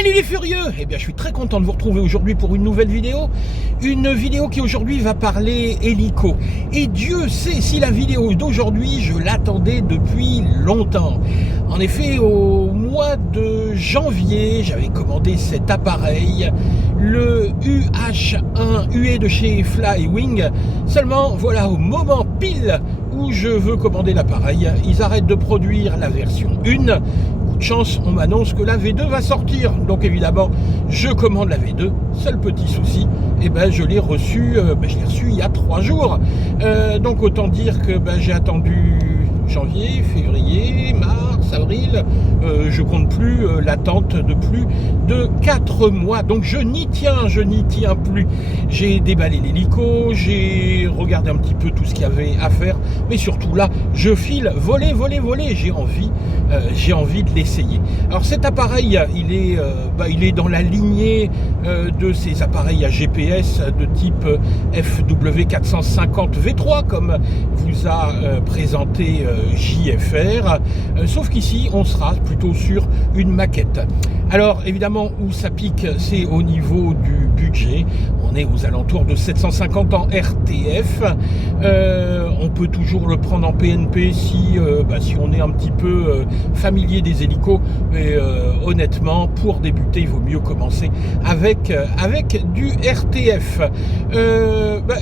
Salut les furieux! Eh bien je suis très content de vous retrouver aujourd'hui pour une nouvelle vidéo. Une vidéo qui aujourd'hui va parler hélico. Et Dieu sait si la vidéo d'aujourd'hui je l'attendais depuis longtemps. En effet, au mois de janvier, j'avais commandé cet appareil, le UH1 UE de chez Flywing. Seulement, voilà, au moment pile où je veux commander l'appareil, ils arrêtent de produire la version 1. Chance, on m'annonce que la V2 va sortir, donc évidemment je commande la V2. Seul petit souci, je l'ai reçu il y a 3 jours, donc autant dire que j'ai attendu janvier, février, mars, avril, je compte plus l'attente de plus de 4 mois, donc je n'y tiens plus. J'ai déballé l'hélico, j'ai regardé un petit peu tout ce qu'il y avait à faire, mais surtout là je file voler, j'ai envie de l'essayer. Alors cet appareil, il est dans la lignée de ces appareils à GPS de type FW450 V3 comme vous a présenté JFR, sauf qu'ici on sera plutôt sur une maquette. Alors évidemment où ça pique, c'est au niveau du budget. On est aux alentours de 750 en RTF. On peut toujours le prendre en PNP si on est un petit peu familier des hélicos, mais honnêtement pour débuter il vaut mieux commencer avec du RTF.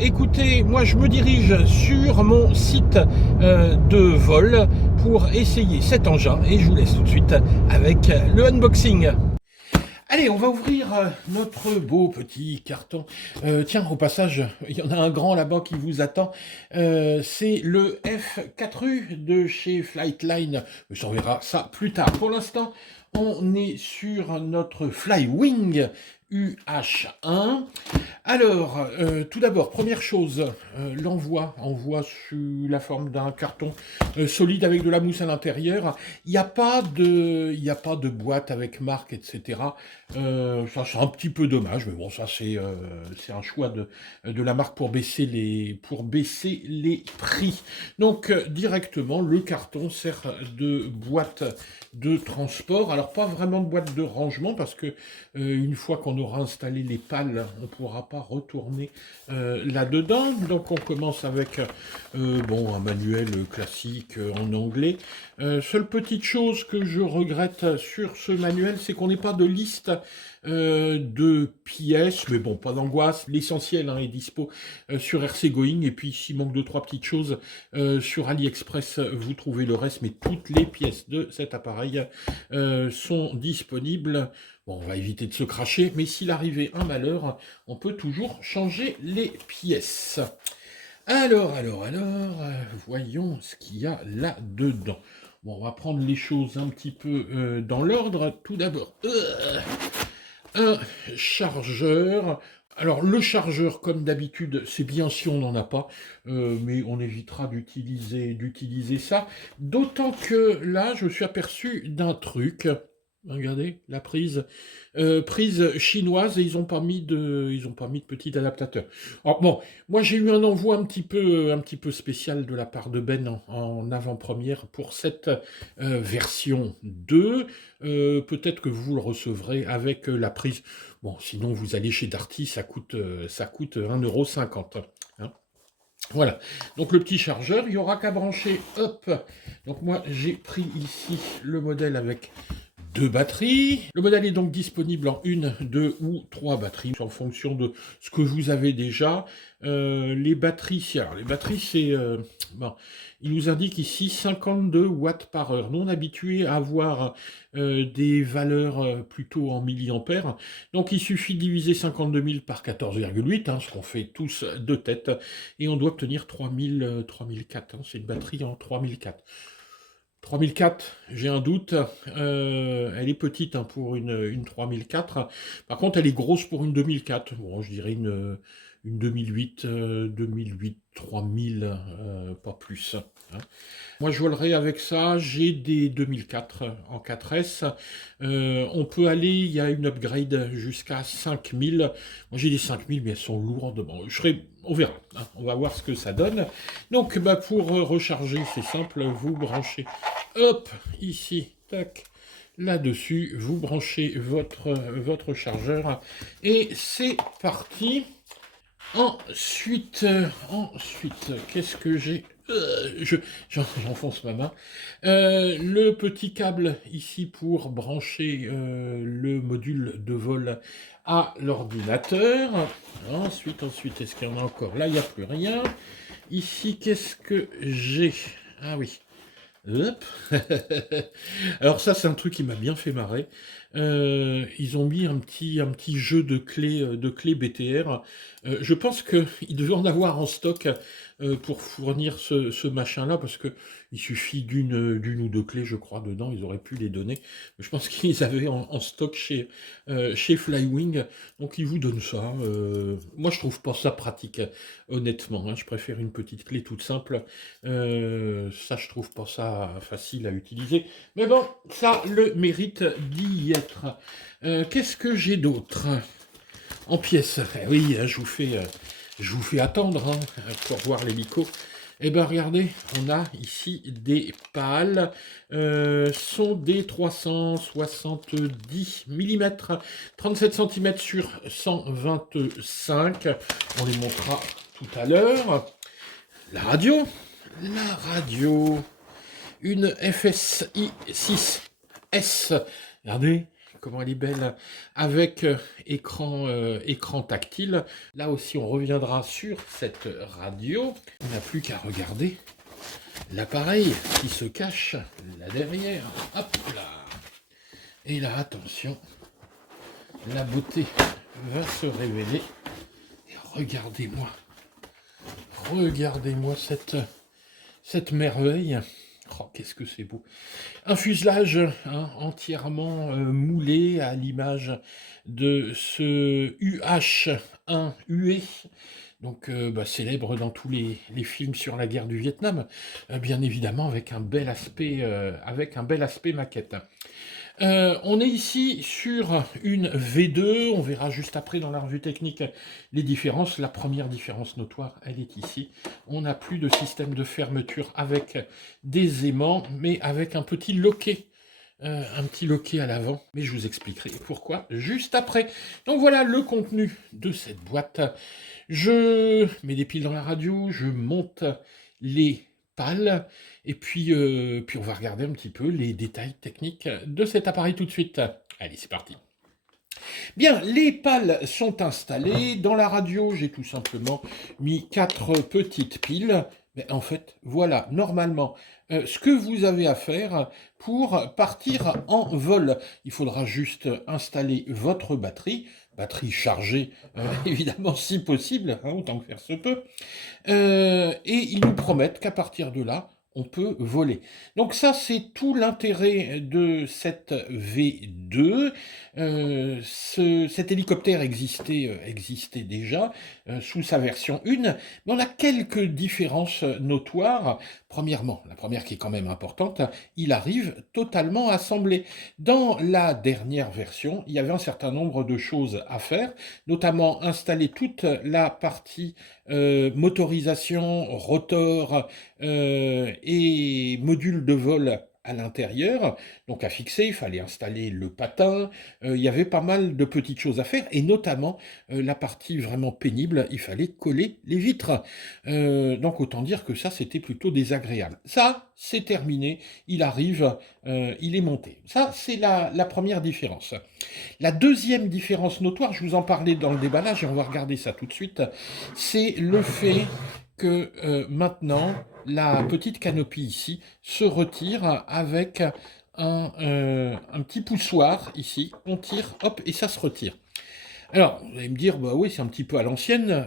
Écoutez, moi je me dirige sur mon site de vol pour essayer cet engin et je vous laisse tout de suite avec le unboxing. Allez, on va ouvrir notre beau petit carton. Tiens, au passage, il y en a un grand là-bas qui vous attend. C'est le F4U de chez Flightline. On verra ça plus tard. Pour l'instant, on est sur notre Flywing UH1. Alors, tout d'abord, première chose, l'envoi sous la forme d'un carton solide avec de la mousse à l'intérieur. Il n'y a pas de boîte avec marque, etc. Ça, c'est un petit peu dommage, mais bon, ça, c'est un choix de la marque pour baisser les prix. Donc, directement, le carton sert de boîte de transport. Alors, pas vraiment de boîte de rangement, parce que une fois qu'on aura installé les pales, on ne pourra pas retourner là-dedans. Donc, on commence avec un manuel classique en anglais. Seule petite chose que je regrette sur ce manuel, c'est qu'on n'ait pas de liste de pièces, mais bon, pas d'angoisse, l'essentiel est dispo sur RCGoing, et puis s'il manque 2-3 petites choses sur AliExpress, vous trouvez le reste, mais toutes les pièces de cet appareil sont disponibles. Bon, on va éviter de se cracher, mais s'il arrivait un malheur, on peut toujours changer les pièces. Alors, voyons ce qu'il y a là-dedans. Bon, on va prendre les choses un petit peu dans l'ordre. Tout d'abord, un chargeur. Alors, le chargeur, comme d'habitude, c'est bien si on n'en a pas, mais on évitera d'utiliser ça. D'autant que là, je me suis aperçu d'un truc. Regardez, la prise chinoise, et ils ont pas mis de petit adaptateur. Alors bon, moi j'ai eu un envoi un petit peu spécial de la part de Ben en avant-première pour cette version 2. Peut-être que vous le recevrez avec la prise. Bon, sinon vous allez chez Darty, ça coûte 1,50 €. Hein. Voilà, donc le petit chargeur, il n'y aura qu'à brancher, hop. Donc moi j'ai pris ici le modèle avec 2 batteries. Le modèle est donc disponible en 1, 2 ou 3 batteries, en fonction de ce que vous avez déjà. Les batteries, c'est... il nous indique ici 52 watts par heure. Nous, on est habitué à avoir des valeurs plutôt en milliampères. Donc, il suffit de diviser 52 000 par 14,8, ce qu'on fait tous de tête. Et on doit obtenir 3004. C'est une batterie en 3004. 3004, j'ai un doute, elle est petite pour une 3004, par contre elle est grosse pour une 2004, bon je dirais une 2008, 3000, pas plus. Hein. Moi je volerai avec ça, j'ai des 2004 en 4S, on peut aller, il y a une upgrade jusqu'à 5000, moi j'ai des 5000 mais elles sont lourdes, bon, on verra, hein, on va voir ce que ça donne. Donc pour recharger c'est simple, vous branchez, hop, ici, tac, là-dessus, vous branchez votre chargeur et c'est parti. Ensuite, qu'est-ce que j'ai? J'enfonce ma main. Le petit câble ici pour brancher le module de vol à l'ordinateur. Ensuite, est-ce qu'il y en a encore? Là, il n'y a plus rien. Ici, qu'est-ce que j'ai? Ah oui. Hop. Alors ça, c'est un truc qui m'a bien fait marrer. Ils ont mis un petit jeu de clés BTR. Je pense qu'ils devaient en avoir en stock pour fournir ce machin-là, parce que il suffit d'une ou deux clés, je crois, dedans. Ils auraient pu les donner. Je pense qu'ils avaient en stock chez Flywing. Donc ils vous donnent ça. Moi, je trouve pas ça pratique, honnêtement. Hein. Je préfère une petite clé toute simple. Ça, je trouve pas ça facile à utiliser. Mais bon, ça le mérite d'y être. Qu'est-ce que j'ai d'autre en pièces? Oui, je vous fais attendre hein, pour voir l'hélico. Eh bien, regardez, on a ici des pales. Sont des 370 mm, 37 cm sur 125. On les montrera tout à l'heure. La radio, une FSI 6S. Regardez comment elle est belle, avec écran tactile. Là aussi, on reviendra sur cette radio. On n'a plus qu'à regarder l'appareil qui se cache là derrière. Hop là. Et là, attention, la beauté va se révéler. Et regardez-moi cette merveille. Oh, qu'est-ce que c'est beau. Un fuselage hein, entièrement moulé à l'image de ce UH-1 UE, donc célèbre dans tous les films sur la guerre du Vietnam, bien évidemment avec un bel aspect maquette. On est ici sur une V2, on verra juste après dans la revue technique les différences. La première différence notoire, elle est ici. On n'a plus de système de fermeture avec des aimants, mais avec un petit loquet à l'avant. Mais je vous expliquerai pourquoi juste après. Donc voilà le contenu de cette boîte. Je mets des piles dans la radio, je monte les pales, et puis on va regarder un petit peu les détails techniques de cet appareil tout de suite. Allez, c'est parti. Bien, les pales sont installées. Dans la radio, j'ai tout simplement mis 4 petites piles. Mais en fait, voilà, normalement, ce que vous avez à faire pour partir en vol. Il faudra juste installer votre batterie chargée, évidemment, si possible, hein, autant que faire se peut. Et ils nous promettent qu'à partir de là, on peut voler. Donc ça, c'est tout l'intérêt de cette V2. Cet hélicoptère existait déjà sous sa version 1, mais on a quelques différences notoires. Premièrement, la première qui est quand même importante, il arrive totalement assemblé. Dans la dernière version, il y avait un certain nombre de choses à faire, notamment installer toute la partie motorisation, rotor et module de vol à l'intérieur, donc à fixer, il fallait installer le patin, il y avait pas mal de petites choses à faire, et notamment la partie vraiment pénible, il fallait coller les vitres. Donc autant dire que ça, c'était plutôt désagréable. Ça, c'est terminé, il arrive, il est monté. Ça, c'est la première différence. La deuxième différence notoire, je vous en parlais dans le déballage, et on va regarder ça tout de suite, c'est le fait que maintenant, la petite canopie ici se retire avec un petit poussoir ici. On tire, hop, et ça se retire. Alors, vous allez me dire, bah oui, c'est un petit peu à l'ancienne.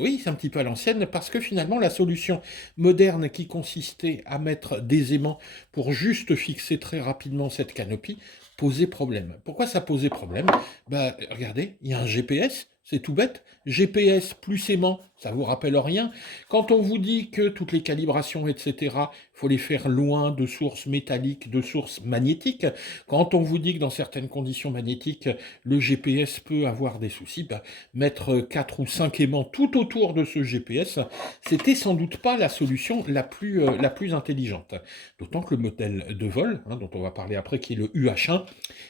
Oui, c'est un petit peu à l'ancienne, parce que finalement, la solution moderne qui consistait à mettre des aimants pour juste fixer très rapidement cette canopie posait problème. Pourquoi ça posait problème? Bah, regardez, il y a un GPS, C'est tout bête. GPS plus aimant, ça vous rappelle rien. Quand on vous dit que toutes les calibrations, etc., il faut les faire loin de sources métalliques, de sources magnétiques, quand on vous dit que dans certaines conditions magnétiques, le GPS peut avoir des soucis, bah, mettre 4 ou 5 aimants tout autour de ce GPS, c'était sans doute pas la solution la plus intelligente. D'autant que le modèle de vol, hein, dont on va parler après, qui est le UH1,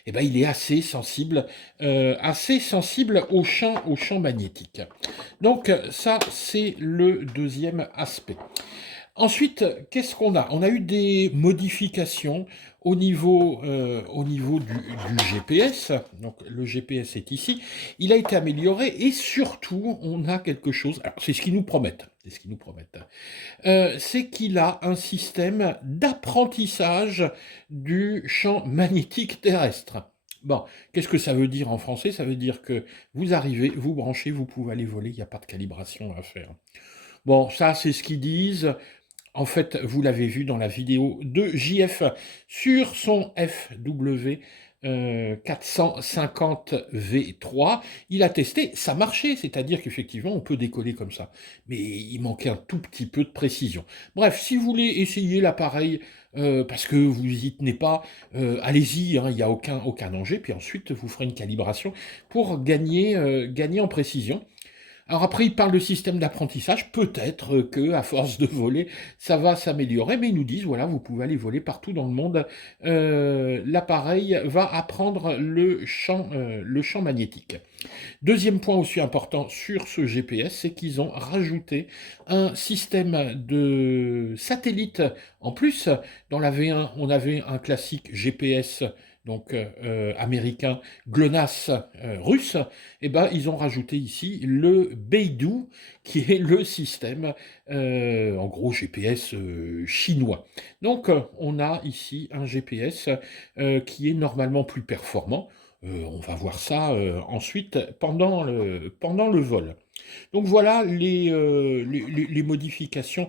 eh ben, il est assez sensible au champ magnétique. Donc ça, c'est le deuxième aspect. Ensuite, qu'est-ce qu'on a? On a eu des modifications au niveau du GPS. Donc le GPS est ici. Il a été amélioré et surtout, on a quelque chose. Alors, c'est ce qu'ils nous promettent. C'est ce qu'ils nous promettent. C'est qu'il a un système d'apprentissage du champ magnétique terrestre. Bon, qu'est-ce que ça veut dire en français? Ça veut dire que vous arrivez, vous branchez, vous pouvez aller voler, il n'y a pas de calibration à faire. Bon, ça, c'est ce qu'ils disent. En fait, vous l'avez vu dans la vidéo de JF sur son FW 450 V3. Il a testé, ça marchait, c'est-à-dire qu'effectivement, on peut décoller comme ça. Mais il manquait un tout petit peu de précision. Bref, si vous voulez essayer l'appareil, parce que vous n'y tenez pas, allez-y, hein, il n'y a aucun danger. Puis ensuite, vous ferez une calibration pour gagner en précision. Alors après, il parle de système d'apprentissage. Peut-être que à force de voler, ça va s'améliorer, mais ils nous disent, voilà, vous pouvez aller voler partout dans le monde. L'appareil va apprendre le champ magnétique. Deuxième point aussi important sur ce GPS, c'est qu'ils ont rajouté un système de satellite. En plus, dans la V1, on avait un classique GPS donc américain, GLONASS russe, et ben ils ont rajouté ici le Beidou, qui est le système, en gros GPS chinois. Donc on a ici un GPS qui est normalement plus performant. On va voir ça ensuite pendant le vol. Donc voilà les modifications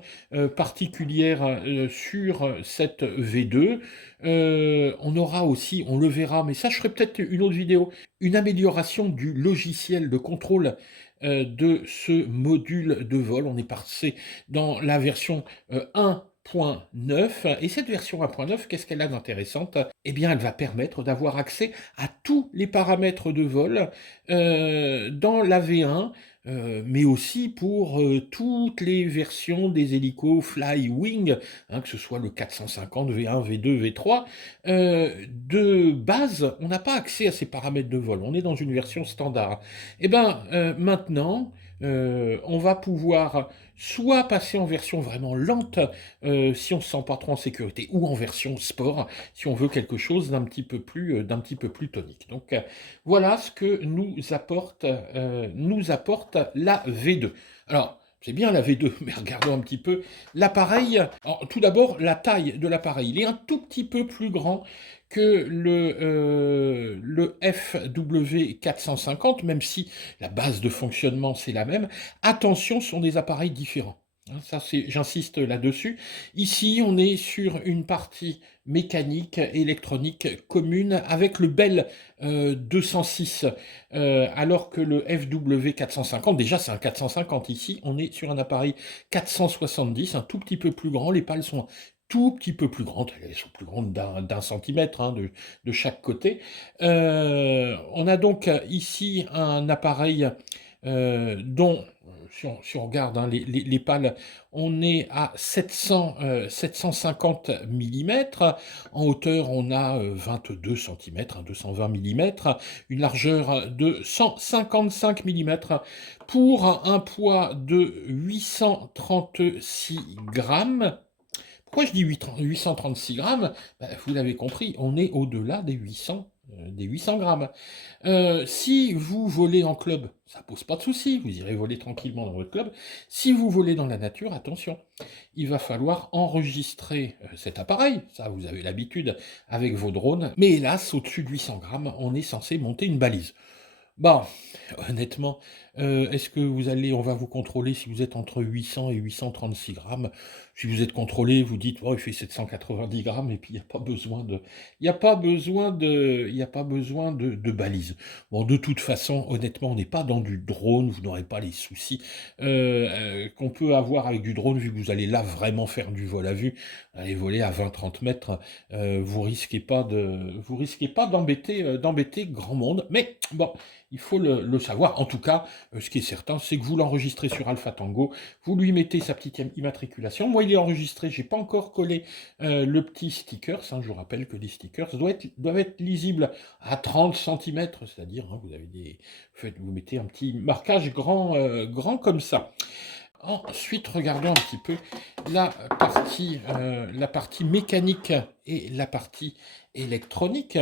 particulières sur cette V2. On aura aussi, on le verra, mais ça je ferai peut-être une autre vidéo, une amélioration du logiciel de contrôle de ce module de vol. On est passé dans la version 1.9, et cette version 1.9, qu'est-ce qu'elle a d'intéressante? Eh bien, elle va permettre d'avoir accès à tous les paramètres de vol dans la V1, mais aussi pour toutes les versions des hélicos Flywing, hein, que ce soit le 450, V1, V2, V3. De base, on n'a pas accès à ces paramètres de vol, on est dans une version standard. Eh bien, maintenant, on va pouvoir soit passer en version vraiment lente, si on ne se sent pas trop en sécurité, ou en version sport, si on veut quelque chose d'un petit peu plus tonique. Donc voilà ce que nous apporte la V2. Alors, c'est bien la V2, mais regardons un petit peu l'appareil. Tout d'abord, la taille de l'appareil. Il est un tout petit peu plus grand que le FW 450, même si la base de fonctionnement c'est la même. Attention, ce sont des appareils différents. Ça, j'insiste là-dessus. Ici, on est sur une partie mécanique, électronique commune avec le Bell 206, alors que le FW 450, déjà c'est un 450 ici, on est sur un appareil 470, un tout petit peu plus grand, les pales sont tout petit peu plus grandes, elles sont plus grandes d'un centimètre hein, de chaque côté. On a donc ici un appareil dont, si on regarde hein, les pales, on est à 750 mm, en hauteur on a 22 cm, 220 mm, une largeur de 155 mm, pour un poids de 836 grammes. Pourquoi je dis 836 grammes? Vous l'avez compris, on est au-delà des 800 grammes. Si vous volez en club, ça pose pas de souci, vous irez voler tranquillement dans votre club. Si vous volez dans la nature, attention, il va falloir enregistrer cet appareil, ça vous avez l'habitude avec vos drones, mais hélas, au-dessus de 800 grammes, on est censé monter une balise. Bah, honnêtement, est-ce que on va vous contrôler si vous êtes entre 800 et 836 grammes. Si vous êtes contrôlé, vous dites: «Oh, il fait 790 grammes» et puis il y a pas besoin de balises. Bon, de toute façon, honnêtement, on n'est pas dans du drone, vous n'aurez pas les soucis, qu'on peut avoir avec du drone, vu que vous allez là vraiment faire du vol à vue, aller voler à 20-30 mètres, vous risquez pas d'embêter grand monde. Mais bon, il faut le savoir. En tout cas, ce qui est certain, c'est que vous l'enregistrez sur Alpha Tango, vous lui mettez sa petite immatriculation. Moi, il est enregistré, j'ai pas encore collé le petit sticker. Je vous rappelle que les stickers doivent être lisibles à 30 centimètres, c'est-à-dire, hein, vous mettez un petit marquage grand comme ça. Ensuite, regardons un petit peu la partie mécanique et la partie électronique.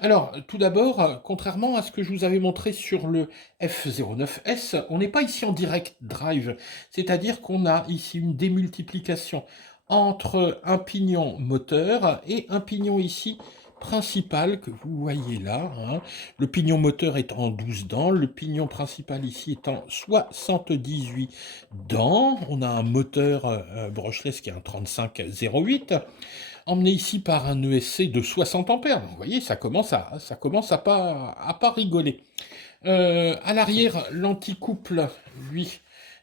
Alors, tout d'abord, contrairement à ce que je vous avais montré sur le F09S, on n'est pas ici en direct drive, c'est-à-dire qu'on a ici une démultiplication entre un pignon moteur et un pignon ici principal que vous voyez là, hein. Le pignon moteur est en 12 dents, le pignon principal ici est en 78 dents. On a un moteur brushless qui est un 3508, emmené ici par un ESC de 60 ampères. Donc, vous voyez, ça commence à pas rigoler. À l'arrière, l'anticouple, lui,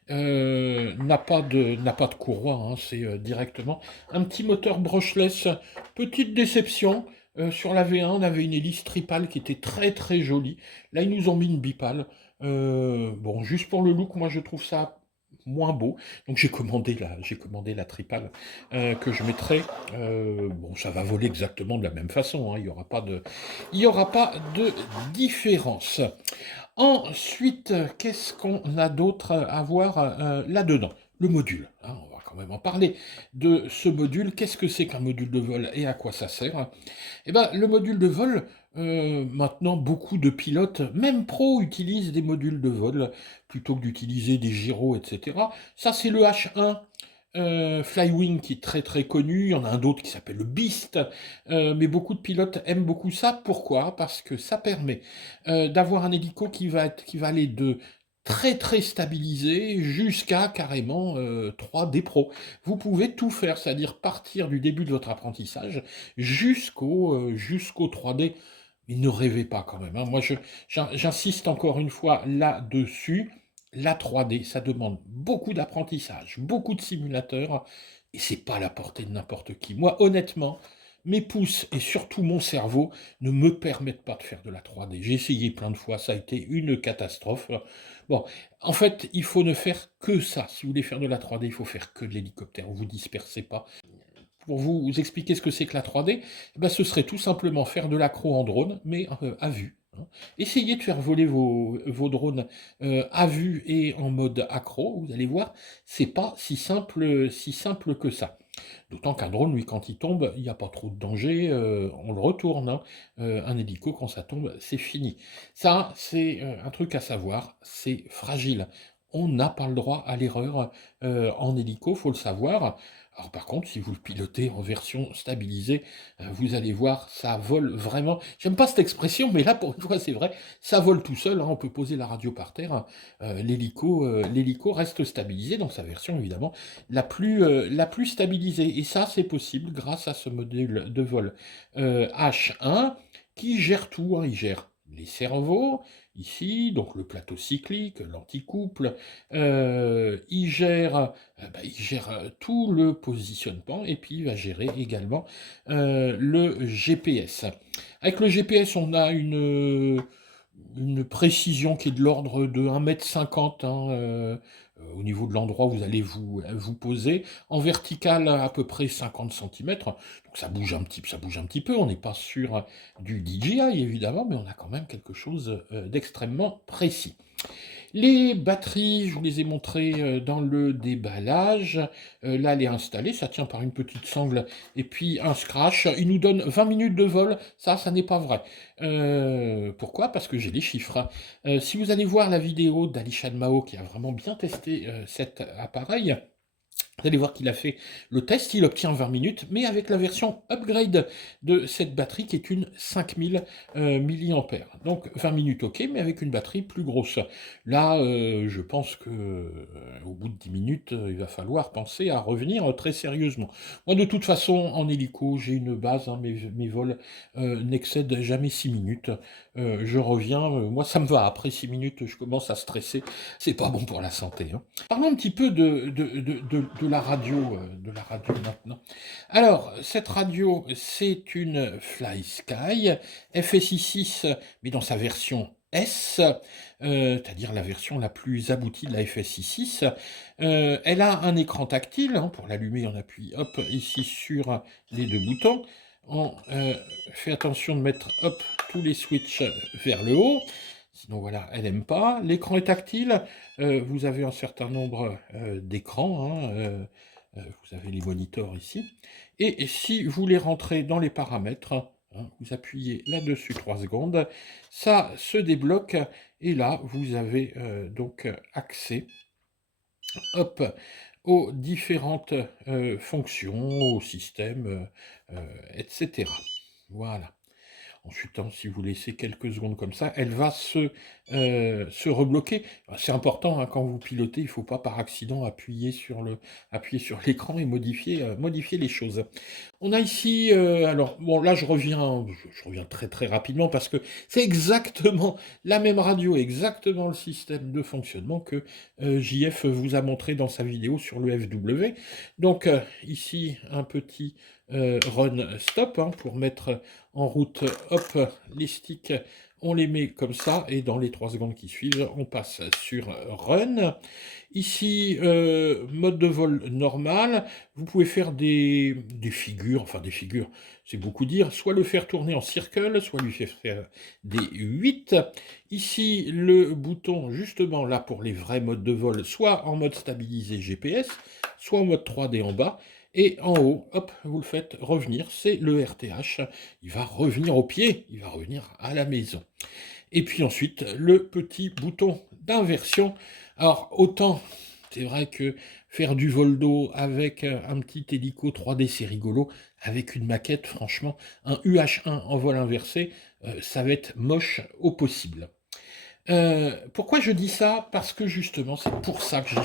n'a pas de courroie, hein, c'est directement un petit moteur brushless. Petite déception, sur la V1, on avait une hélice tripale qui était très très jolie. Là, ils nous ont mis une bipale. Bon, juste pour le look, moi je trouve ça moins beau. Donc j'ai commandé la tripale que je mettrai. Bon, ça va voler exactement de la même façon, hein, il y aura pas de différence. Ensuite, qu'est-ce qu'on a d'autre à voir là-dedans? Le module, hein, on va quand même en parler de ce module. Qu'est-ce que c'est qu'un module de vol et à quoi ça sert? Eh ben, le module de vol, maintenant, beaucoup de pilotes, même pros, utilisent des modules de vol plutôt que d'utiliser des gyros, etc. Ça, c'est le H1 Flywing qui est très très connu. Il y en a un autre qui s'appelle le Beast, mais beaucoup de pilotes aiment beaucoup ça. Pourquoi? Parce que ça permet d'avoir un hélico qui va aller de très très stabilisé jusqu'à carrément 3D Pro. Vous pouvez tout faire, c'est-à-dire partir du début de votre apprentissage jusqu'au 3D. Mais ne rêvez pas quand même, hein. Moi, j'insiste encore une fois là-dessus. La 3D, ça demande beaucoup d'apprentissage, beaucoup de simulateurs, et c'est pas à la portée de n'importe qui. Moi, honnêtement, mes pouces et surtout mon cerveau ne me permettent pas de faire de la 3D. J'ai essayé plein de fois, ça a été une catastrophe. Bon, en fait, il faut ne faire que ça. Si vous voulez faire de la 3D, il faut faire que de l'hélicoptère. Vous dispersez pas. Pour vous expliquer ce que c'est que la 3D, eh ben, ce serait tout simplement faire de l'accro en drone, mais à vue, hein. Essayez de faire voler vos drones à vue et en mode accro, vous allez voir, c'est pas si simple que ça. D'autant qu'un drone, lui, quand il tombe, il n'y a pas trop de danger, on le retourne, hein. Un hélico, quand ça tombe, c'est fini. Ça, c'est un truc à savoir, c'est fragile. On n'a pas le droit à l'erreur en hélico, faut le savoir. Alors par contre, si vous le pilotez en version stabilisée, vous allez voir, ça vole vraiment. J'aime pas cette expression, mais là, pour une fois, c'est vrai, ça vole tout seul, hein. On peut poser la radio par terre, l'hélico reste stabilisé dans sa version, évidemment, la plus stabilisée. Et ça, c'est possible grâce à ce modèle de vol H1 qui gère tout, hein. Il gère les cerveaux, ici, donc le plateau cyclique, l'anticouple, il gère tout le positionnement et puis il va gérer également le GPS. Avec le GPS, on a une précision qui est de l'ordre de 1,50 m, hein, au niveau de l'endroit où vous allez vous poser. En vertical, à peu près 50 centimètres. Donc ça bouge un petit peu. On n'est pas sur du DJI, évidemment, mais on a quand même quelque chose d'extrêmement précis. Les batteries, je vous les ai montrées dans le déballage. Là, elle est installée, ça tient par une petite sangle et puis un scratch. Il nous donne 20 minutes de vol, ça n'est pas vrai. Pourquoi? Parce que j'ai les chiffres. Si vous allez voir la vidéo d'Alishan Mao qui a vraiment bien testé cet appareil, Vous allez voir qu'il a fait le test, il obtient 20 minutes, mais avec la version upgrade de cette batterie qui est une 5000 mAh. Donc 20 minutes ok, mais avec une batterie plus grosse. Là, je pense que au bout de 10 minutes, il va falloir penser à revenir très sérieusement. Moi, de toute façon, en hélico, j'ai une base, hein, mes vols n'excèdent jamais 6 minutes. Je reviens, moi ça me va, après 6 minutes, je commence à stresser, c'est pas bon pour la santé. Hein. Parlons un petit peu de la radio maintenant. Alors, cette radio, c'est une FlySky FSI 6, mais dans sa version S, c'est-à-dire la version la plus aboutie de la FSI 6. Elle a un écran tactile, hein, pour l'allumer on appuie hop, ici sur les deux boutons. On fait attention de mettre hop, tous les switches vers le haut. Sinon, voilà, elle n'aime pas. L'écran est tactile. Vous avez un certain nombre d'écrans. Hein, vous avez les moniteurs ici. Et si vous les rentrez dans les paramètres, hein, vous appuyez là-dessus 3 secondes, ça se débloque. Et là, vous avez donc accès hop, aux différentes fonctions, au système, etc. Voilà. Ensuite, hein, si vous laissez quelques secondes comme ça, elle va se rebloquer. C'est important, hein, quand vous pilotez, il ne faut pas par accident appuyer sur l'écran et modifier les choses. On a ici, alors bon là je reviens très très rapidement parce que c'est exactement la même radio, exactement le système de fonctionnement que JF vous a montré dans sa vidéo sur le FW. Donc ici un petit run stop, hein, pour mettre en route, hop, les sticks, on les met comme ça, et dans les 3 secondes qui suivent, on passe sur run. Ici, mode de vol normal, vous pouvez faire des figures, enfin des figures, c'est beaucoup dire, soit le faire tourner en circle, soit lui faire des 8. Ici, le bouton, justement, là, pour les vrais modes de vol, soit en mode stabilisé GPS, soit en mode 3D en bas, et en haut, hop, vous le faites revenir, c'est le RTH, il va revenir au pied, il va revenir à la maison. Et puis ensuite, le petit bouton d'inversion. Alors, autant, c'est vrai que faire du vol d'eau avec un petit hélico 3D, c'est rigolo. Avec une maquette, franchement, un UH1 en vol inversé, ça va être moche au possible. Pourquoi je dis ça? Parce que justement, c'est pour ça que j'ai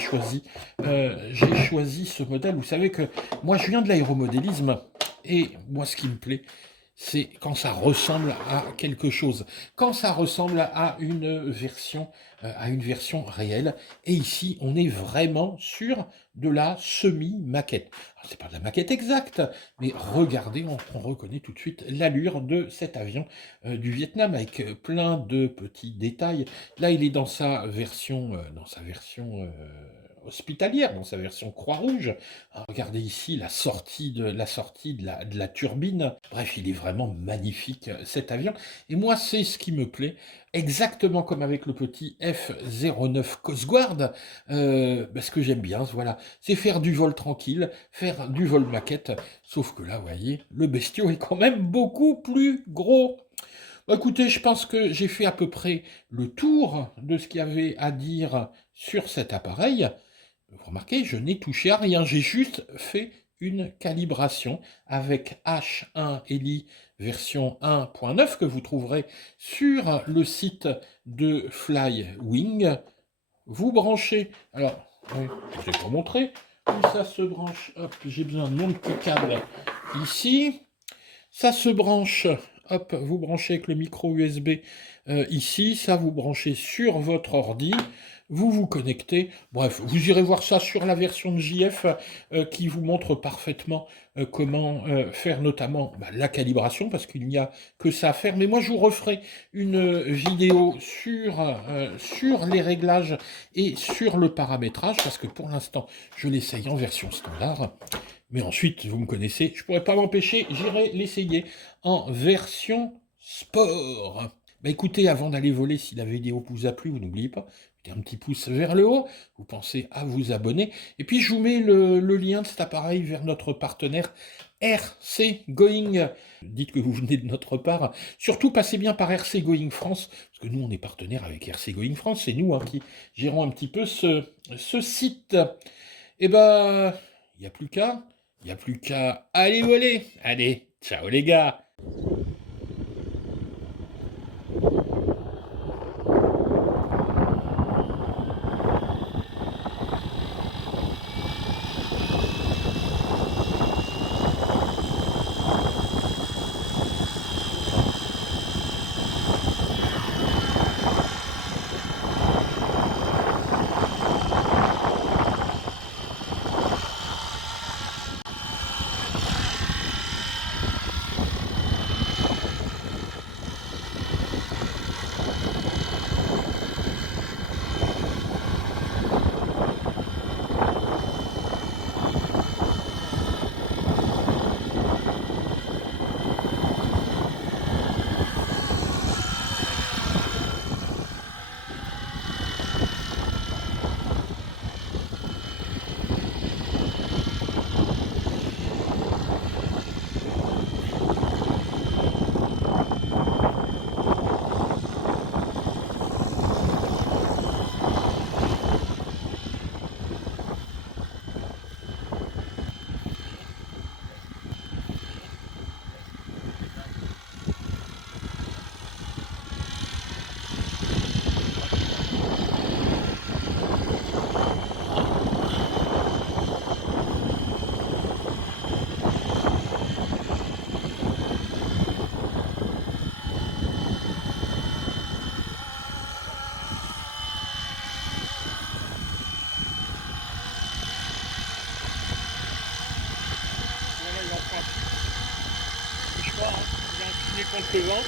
choisi ce modèle. Vous savez que moi, je viens de l'aéromodélisme, et moi, ce qui me plaît, c'est quand ça ressemble à quelque chose, quand ça ressemble à une version réelle. Et ici, on est vraiment sur de la semi-maquette. C'est pas de la maquette exacte, mais regardez, on reconnaît tout de suite l'allure de cet avion du Vietnam, avec plein de petits détails. Là, il est dans sa version, hospitalière, dans sa version Croix-Rouge. Regardez ici la sortie de la turbine. Bref, il est vraiment magnifique, cet avion. Et moi, c'est ce qui me plaît, exactement comme avec le petit F-09 Coast Guard. Ce que j'aime bien, voilà, c'est faire du vol tranquille, faire du vol maquette. Sauf que là, vous voyez, le bestiau est quand même beaucoup plus gros. Écoutez, je pense que j'ai fait à peu près le tour de ce qu'il y avait à dire sur cet appareil. Vous remarquez, je n'ai touché à rien, j'ai juste fait une calibration avec H1 Heli version 1.9 que vous trouverez sur le site de Flywing. Vous branchez, alors, oui, je vais vous montrer où ça se branche. Hop, j'ai besoin de mon petit câble ici. Ça se branche, hop, vous branchez avec le micro USB ici, ça vous branchez sur votre ordi, vous vous connectez, bref, vous irez voir ça sur la version de JF qui vous montre parfaitement comment faire notamment la calibration, parce qu'il n'y a que ça à faire, mais moi je vous referai une vidéo sur les réglages et sur le paramétrage, parce que pour l'instant je l'essaye en version standard. Mais ensuite, vous me connaissez, je ne pourrais pas m'empêcher, j'irai l'essayer en version sport. Écoutez, avant d'aller voler, si la vidéo vous a plu, vous n'oubliez pas, mettez un petit pouce vers le haut, vous pensez à vous abonner, et puis je vous mets le lien de cet appareil vers notre partenaire RC Going. Dites que vous venez de notre part. Surtout, passez bien par RC Going France, parce que nous, on est partenaire avec RC Going France, c'est nous qui gérons un petit peu ce site. Et il n'y a plus qu'à. Il n'y a plus qu'à aller voler. Allez, ciao les gars. Il est contre le vent.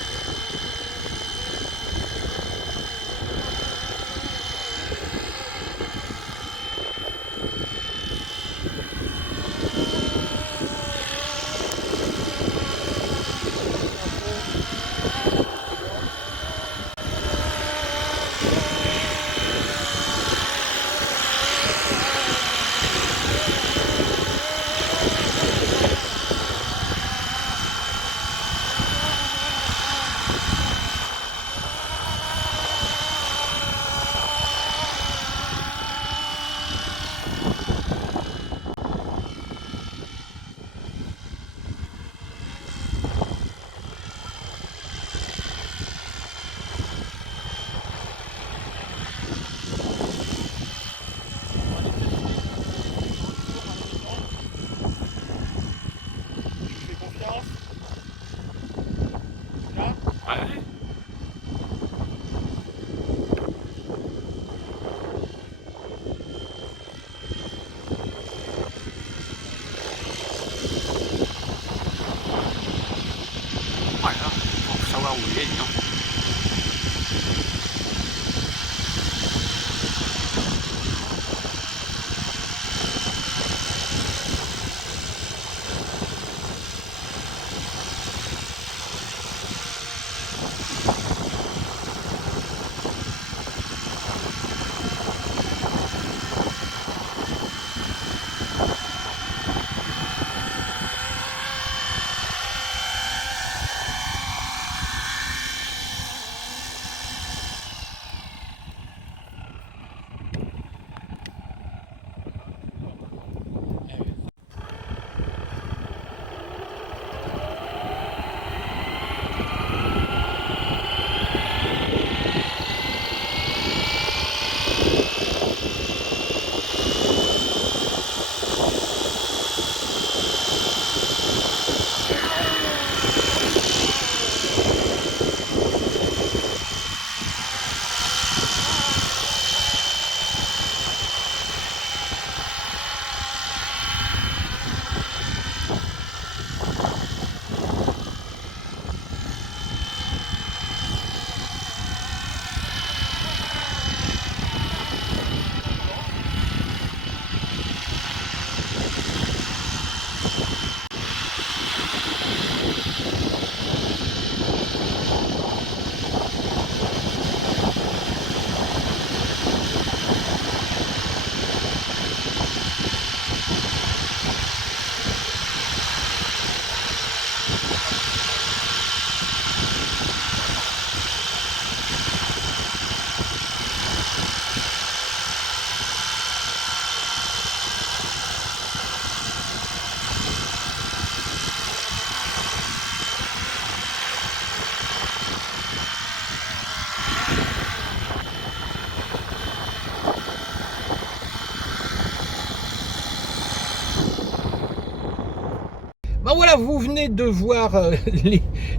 voilà, vous venez de voir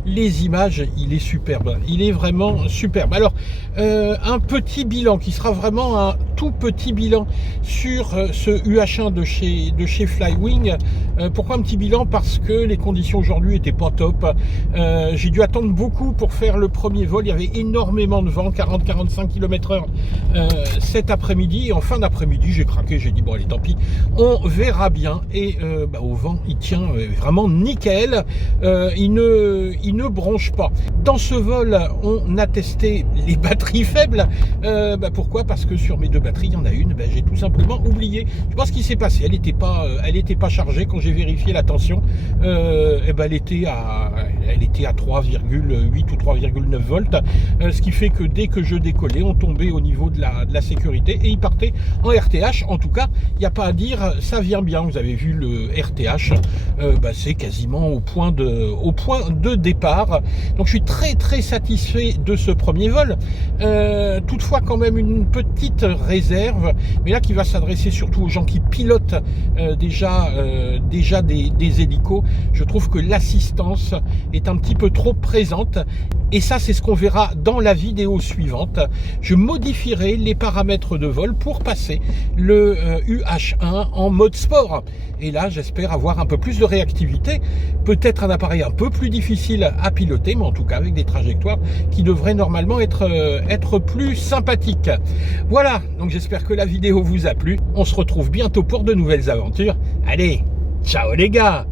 les images, il est superbe, il est vraiment superbe. Alors, un petit bilan qui sera vraiment un tout petit bilan sur ce UH1 de chez Flywing. Pourquoi un petit bilan? Parce que les conditions aujourd'hui n'étaient pas top. J'ai dû attendre beaucoup pour faire le premier vol, il y avait énormément de vent, 40-45 km/h cet après-midi. Et en fin d'après-midi, j'ai craqué, j'ai dit bon allez tant pis, on verra bien. Et au vent, il tient vraiment nickel, il ne bronche pas. Dans ce vol, on a testé les batteries faibles. Pourquoi? Parce que sur mes deux batteries, il y en a une, j'ai tout simplement oublié. Je pense qu'il s'est passé, elle n'était pas chargée quand j'ai vérifié la tension. Elle était à 3,8 ou 3,9 volts, ce qui fait que dès que je décollais, on tombait au niveau de la sécurité et il partait en RTH. En tout cas, il n'y a pas à dire, ça vient bien. Vous avez vu le RTH, c'est quasiment au point de départ. Donc je suis très très satisfait de ce premier vol. Toutefois quand même une petite réserve, mais là qui va s'adresser surtout aux gens qui pilotent déjà des hélicos. Je trouve que l'assistance est un petit peu trop présente. Et ça, c'est ce qu'on verra dans la vidéo suivante. Je modifierai les paramètres de vol pour passer le UH1 en mode sport. Et là, j'espère avoir un peu plus de réactivité. Peut-être un appareil un peu plus difficile à piloter, mais en tout cas avec des trajectoires qui devraient normalement être plus sympathiques. Voilà, donc j'espère que la vidéo vous a plu. On se retrouve bientôt pour de nouvelles aventures. Allez, ciao les gars!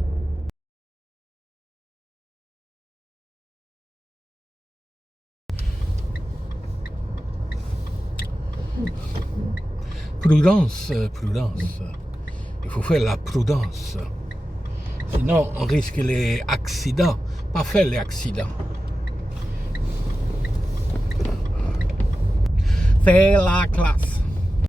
Prudence, prudence. Il faut faire la prudence. Sinon, on risque les accidents. Pas faire les accidents. C'est la classe.